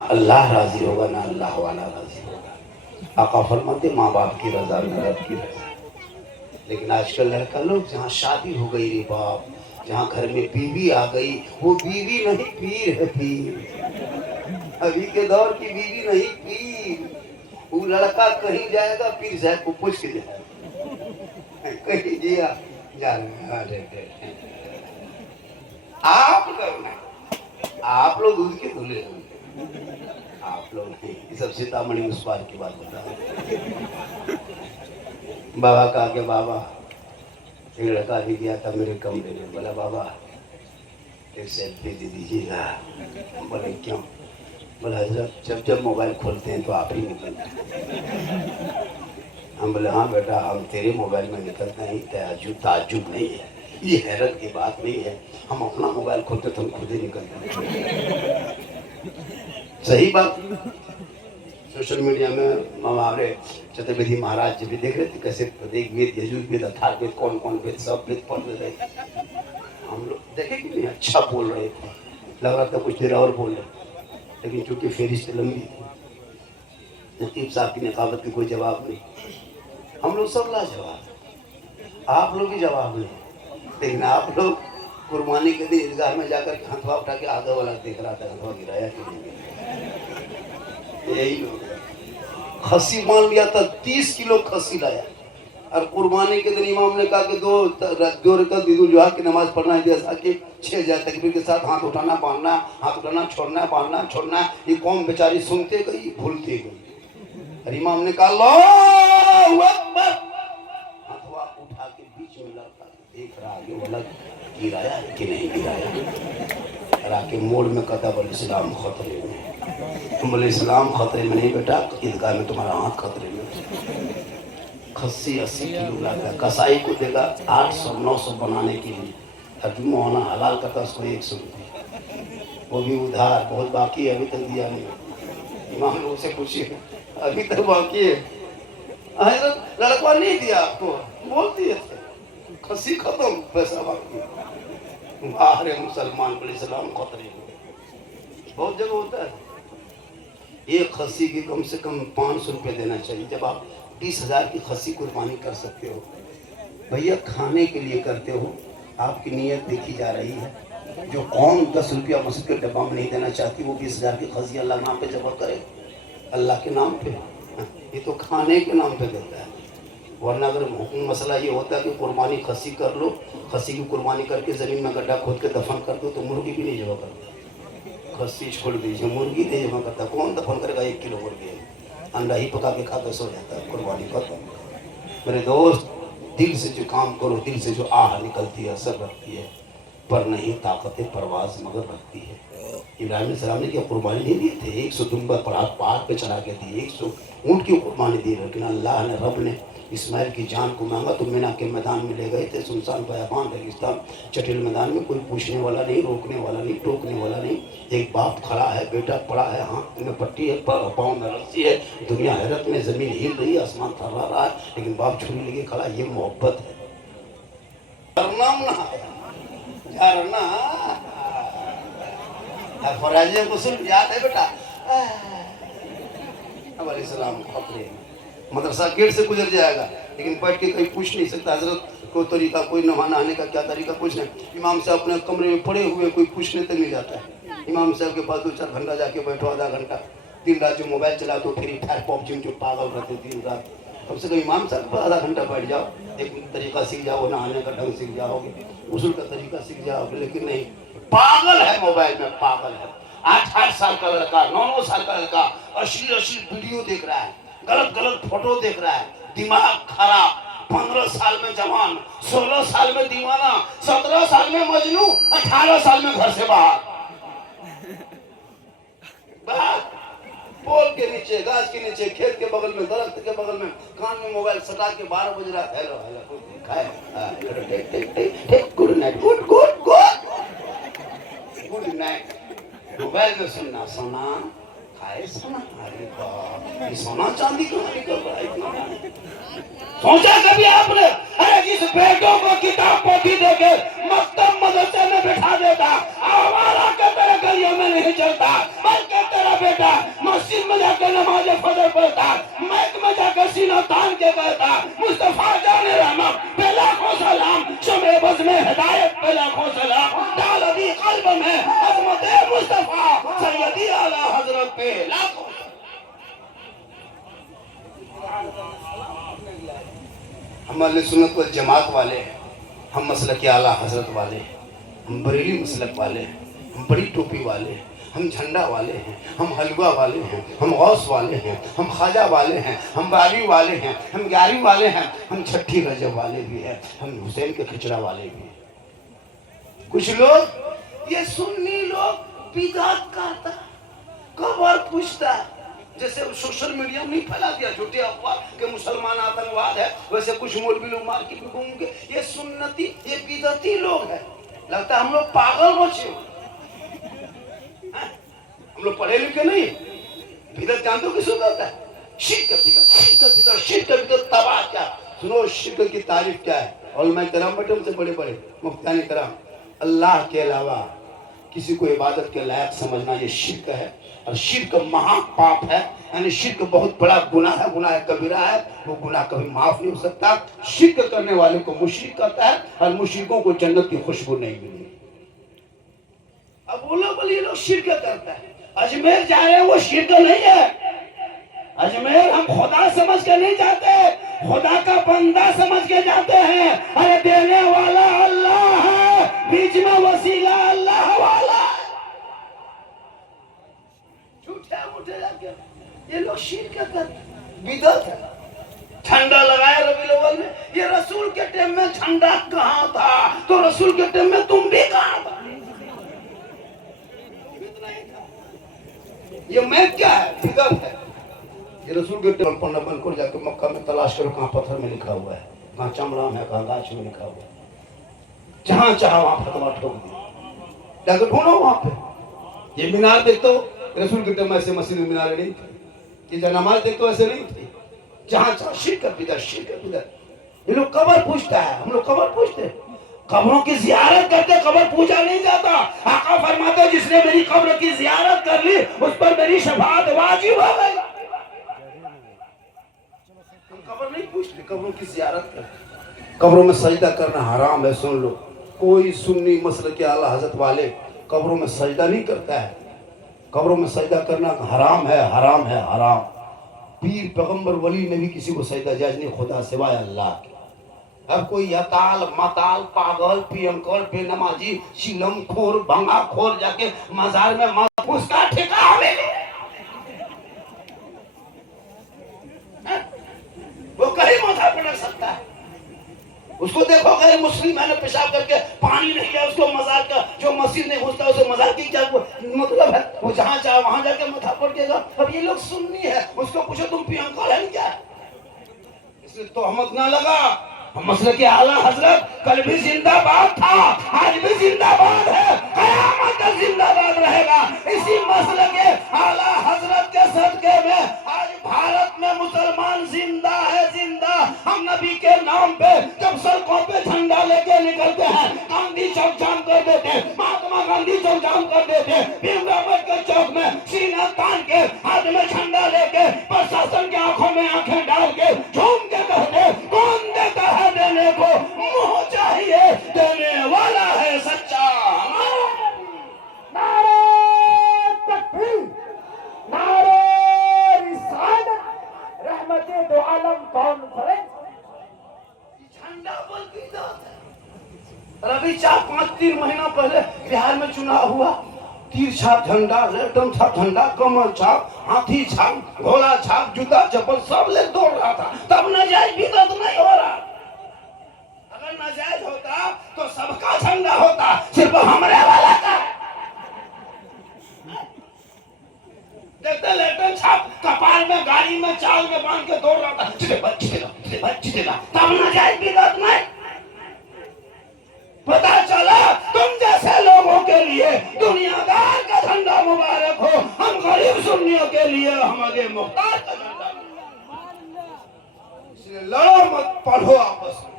अल्लाह राजी होगा ना अल्लाह वाला राजी होगा। आका फरमाते माँ बाप की रजा में रब की रजा। लेकिन आजकल लड़का लोग जहाँ शादी हो गई रे बाप, जहाँ घर में बीवी आ गई, वो बीवी नहीं पीर है पीर। अभी के दौर की बीवी नहीं पीर। वो लड़का कहीं जाएगा पीर साहब को पूछ के जाएगा कहीं जिया जा आप लोग दूध के धुले आप लोग नहीं। सब सीतामढ़ी उस पार की बात बता। बाबा कहा के बाबा एक लड़का भी गया था मेरे कमरे में, बोला बाबा एक सेल्फी दे दीजिएगा। बोले क्यों? बोला हजरत जब जब मोबाइल खोलते हैं तो आप ही निकलते हैं। हम बोले हाँ बेटा हम तेरे मोबाइल में निकलते हैं, ताज्जुब नहीं है, ये हैरत की बात नहीं है। हम अपना मोबाइल खोलते तो हम खुद ही निकलते हैं। सही बात। सोशल मीडिया में हमारे चतुर्वेदी महाराज जी भी देख रहे थे कैसे प्रत्येक वेद यजुर्वेद अथर्व वेद कौन कौन वेद सब वेद पढ़ रहे थे। हम लोग देखे कि नहीं अच्छा बोल रहे थे, लग रहा था कुछ देर और बोले, लेकिन चूंकि फेरिस्त लंबी थी, नकीब साहब की नकाबत की कोई जवाब नहीं। हम लोग सब लाजवाब, आप लोग भी जवाब नहीं। लेकिन आप लोग कुर्बानी के दिन ईदगाह में जाकर हथवा उठा के आगे वाला देख रहा था हथवा गिराया कि नहीं। यही लोग खस्सी मान लिया था, 30 किलो खस्सी लाया और कुर्बानी के दिन इमाम ने कहा कि दो रकात ईद उल जुहा की नमाज पढ़ना है, जैसा कि 6 हजार तकबीर के साथ हाथ उठाना बांधना, हाथ उठाना छोड़ना बांधना छोड़ना। ये कौम बेचारी सुनते गई भूलते गई और इमाम ने कहा अल्लाहू अकबर, हाथवा उठा के बीच में लड़का देख रहा है वो लग गिराया कि नहीं गिराया। राके मोड़ में कहता बोले इस्लाम खतरे में। तुम बोले इस्लाम खतरे में नहीं बेटा, ईदगाह में तुम्हारा हाथ खतरे में। खस्सी 80 किलो लाता, कसाई को देगा 800-900 बनाने के लिए, तर्जुमा होना हलाल करता उसको 100 रुपये, वो भी उधार, बहुत बाकी है अभी तक दिया नहीं। इमाम लोग से पूछिए अभी तक बाकी है। लड़का नहीं दिया आपको, बोल दिए थे खस्सी खत्म पैसा बाकी। बाहर मुसलमान बोले इस्लाम खतरे में। बहुत जगह होता है एक खस्सी की कम से कम 500 रुपये देना चाहिए। जब आप 20,000 की खस्सी कुर्बानी कर सकते हो, भैया खाने के लिए करते हो, आपकी नीयत देखी जा रही है। जो कौन 10 रुपया मस्जिद के डब्बा में नहीं देना चाहती, वो 20,000 की खस्सी अल्लाह नाम पे जमा करे, अल्लाह के नाम पे। ये तो खाने के नाम पे देता है। वरना अगर मसला ये होता है कि कुर्बानी खस्सी कर लो, खस्सी की कुर्बानी करके ज़मीन में गड्ढा खोद के दफन कर दो, तो मुर्गी भी नहीं जमा करता। खस्सी छोड़ दीजिए, मुर्गी नहीं जमा करता। कौन दफन करेगा 1 किलो मुर्गी? अंडा ही पका के खा के सो जाता है, कुर्बानी खत्म। मेरे दोस्त दिल से जो काम करो, दिल से जो आह निकलती है असर रखती है, पर नहीं ताकत परवाज मगर रखती है। इब्राहिम अलैहिस्सलाम ने क्या कुर्बानी नहीं दिए थे? 100 दुम्बा पहाड़ पे चढ़ा के दिए, 100 ऊँट की कुर्बानी दी, लेकिन अल्लाह ने रब ने इस्माइल की जान को मांगा तो मीना के मैदान में ले गए थे, सुनसान बयाबान रेगिस्तान चटिल मैदान में, कोई पूछने वाला नहीं, रोकने वाला नहीं, टोकने वाला नहीं। एक बाप खड़ा है, बेटा पड़ा है, हाथ में पट्टी है, पाँव में रस्सी है, दुनिया हैरत में, जमीन हिल रही है, आसमान थर्रा रहा है, लेकिन बाप छुरी लेके खड़ा। ये मोहब्बत है। फराजिया को सिर्फ याद है बेटा, अलैहिस्सलाम खतरे मदरसा गेट से गुजर जाएगा, लेकिन बैठ के कहीं पूछ नहीं सकता हजरत कोई तरीका, कोई नहाने का क्या तरीका, कुछ नहीं। इमाम साहब अपने कमरे में पड़े हुए, कोई पूछने तक नहीं जाता है। इमाम साहब के पास 2-4 घंटा जाके बैठो, आधा घंटा। दिन रात जो मोबाइल चला तो फ्री फायर पबजी जो पागल रहते दिन रात, कम से कम इमाम साहब पर आधा घंटा बैठ जाओ, एक तरीका सीख जाओ, नहाने का ढंग सीख जाओगे, उसूल का तरीका सीख जाओगे। लेकिन नहीं, पागल है मोबाइल में, पागल है। 8-8 साल का लड़का, 9-9 साल का लड़का अश्लील वीडियो देख रहा है, गलत गलत फोटो देख रहा है, दिमाग खराब। 15 साल में जवान, 16 साल में दीवाना, 17 साल में मजनू, 18 साल में घर से बाहर। पोल के नीचे, गाछ के नीचे, खेत के बगल में, दरख्त के बगल में, कान में मोबाइल सटा के 12 बज रहा है। हेलो हेलो कोई देखा है? Good night, good good good good night. Mobile में सुनना, सोना खाए सोना, अरे बाप, सोना चांदी कहाँ निकल रहा है इतना? सोचा कभी आपने? अरे जिस बेटों को किताब पोथी देके मकतब मदरसे में बिठा देता, हमारा के तेरे गलियों में नहीं चलता, बल्कि तेरा बेटा पे लाखों। हम अहले सुन्नत वल जमात वाले हैं, हम मसलक आला हजरत वाले हैं, हम बरेली मसलक वाले हैं, हम बड़ी टोपी वाले हैं, हम झंडा वाले हैं, हम हलवा वाले हैं, हम गौस वाले हैं, हम ख्वाजा वाले हैं, हम बारी वाले हैं, हम ग्यारहवीं वाले हैं, हम छठी रजब वाले भी हैं, हम हुसैन के खिचड़ा वाले भी हैं। कुछ लोग ये सुन्नी लोग बिदअत करता कबर पूछता, जैसे सोशल मीडिया में नहीं फैला दिया झूठे अफवाह के मुसलमान आतंकवाद है, वैसे कुछ मौलवी लोग मार्केट में घूम के ये सुन्नती ये बिदअती लोग है। लगता है हम लोग पागल बचे, हम लोग पढ़े लिखे नहीं। बिदअत जानते हो किस होता है? शिर्क का बिदअत, शिर्क का बिदअत, शिर्क का बिदअत तबाह क्या। सुनो शिर्क की तारीफ क्या है। उलमा किराम बटम से बड़े बड़े मुफ्तानी किराम, अल्लाह के अलावा किसी को इबादत के लायक समझना ये शिर्क है, और शिर्क महापाप है, यानी शिर्क बहुत बड़ा गुनाह है, गुनाह कबीरा है, वो गुनाह कभी माफ नहीं हो सकता। शिर्क करने वाले को मुशरिक कहता है, और मुशरिकों को जन्नत की खुशबू नहीं मिली। अब बोलो बोलिए लोग शिर्क करता है, अजमेर जा रहे हैं वो शिर्क नहीं है। अजमेर हम खुदा समझ के नहीं जाते, खुदा का बंदा समझ के जाते हैं। अरे देने वाला अल्लाह है, बीच में वसीला अल्लाह वाला। झूठे मूठे जाके ये लोग शिर्क करते, बिदअत है। झंडा लगाया रबीउल अव्वल में, ये रसूल के टाइम में झंडा कहाँ था? तो रसूल के टाइम में तुम भी कहाँ था? ये मैं क्या है? बिदअत है। ये रसूल के टाइम पढ़ना बंद कर जाके मक्का में तलाश करो कहाँ पत्थर में लिखा हुआ है, कहाँ चमड़ा में, कहाँ गाछ में लिखा हुआ है। जहाँ चाहा वहां फतवा ठोक दिया, जाकर ढूंढो वहां पे। ये मीनार देखते हो, रसूल के टाइम ऐसे मस्जिद में मीनार नहीं थे। ये जनामाज देखते हो, ऐसे नहीं थे। जहाँ चाह शिर्क बिदअत, शिर्क बिदअत। ये लोग कब्र पूछता है, हम लोग कब्र पूछते, कब्रों की जियारत करते, कब्र पूजा नहीं जाता। आका फरमाते जिसने मेरी कब्र की जियारत कर ली उस पर मेरी शफाअत वाजिब हो गई। हम कब्र नहीं पूछते, कब्रों की जियारत करते। कब्रों में सजदा करना हराम है। सुन लो, कोई सुन्नी मसलक आला हजरत वाले कब्रों में सजदा नहीं करता है। कब्रों में सजदा करना हराम है, हराम है, हराम। पीर पैगंबर वली ने भी किसी को सजदा जायज नहीं, खुदा सिवाय अल्लाह के। अब कोई यताल मताल पागल पियंकर बेनमाजी चिलम खोर भंगा खोर जाके मजार में मत उसका ठेका हमें ले। वो कहीं माथा पटक सकता है। उसको देखो अगर मुस्लिम है ना पेशाब करके पानी नहीं है, उसको मजार का जो मस्जिद नहीं घुसता उसे मजार की क्या मतलब है? वो जहाँ चाहे वहां जाके माथा पटकेगा। अब ये लोग सुन्नी है, उसको पूछो तुम पियंकर है क्या? इसलिए तोहमत ना लगा। मसलक आला हजरत कल भी जिंदाबाद था, आज भी जिंदाबाद है, क़यामत तक जिंदाबाद रहेगा। इसी मसलक आला हजरत के सदके में आज भारत में मुसलमान जिंदा है, जिंदा। हम नबी के नाम पे जब सड़कों पे झंडा लेके निकलते हैं, गांधी चौक जाम कर देते, महात्मा गांधी चौक जाम कर देते, भीम अम्बेडकर चौक में सीना तान के हाथ में झंडा लेके प्रशासन के आंखों में आंखें डाल के झूम के कहते कौन देता है देने को? मुंह चाहिए, देने वाला है सच्चा। नारे तकबीर, नारे रिसालत, रहमते दो आलम कॉन्फ्रेंस। झंडा बल की बात है। और अभी 4-5-3 महीना पहले बिहार में चुनाव हुआ, तीर छाप झंडा, लेटम छाप झंडा, कमल छाप, हाथी छाप, घोड़ा छाप, जूता चप्पल सब ले दौड़ रहा था। तब नाजायज बिदअत नहीं हो रहा। अगर नाजायज होता तो सबका झंडा होता, सिर्फ हमारे वाला का। देखते लेटम छाप कपाल में, गाड़ी में, चाल में बांध के दौड़ रहा था, जीतेगा। तब नाजायज बिदअत नहीं। पता चला तुम जैसे लोगों के लिए दुनियादार का झंडा मुबारक हो, हम गरीब सुन्नियों के लिए हमारे मुख्तार का झंडा। इसलिए लड़ो मत, पढ़ो आपस में,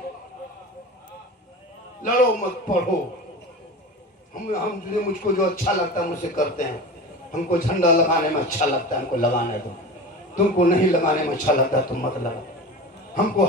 लड़ो मत, पढ़ो। हम जो मुझको जो अच्छा लगता है मुझसे करते हैं। हमको झंडा लगाने में अच्छा लगता है, हमको लगाने दो। तुमको नहीं लगाने में अच्छा लगता तुम मत लगा। हमको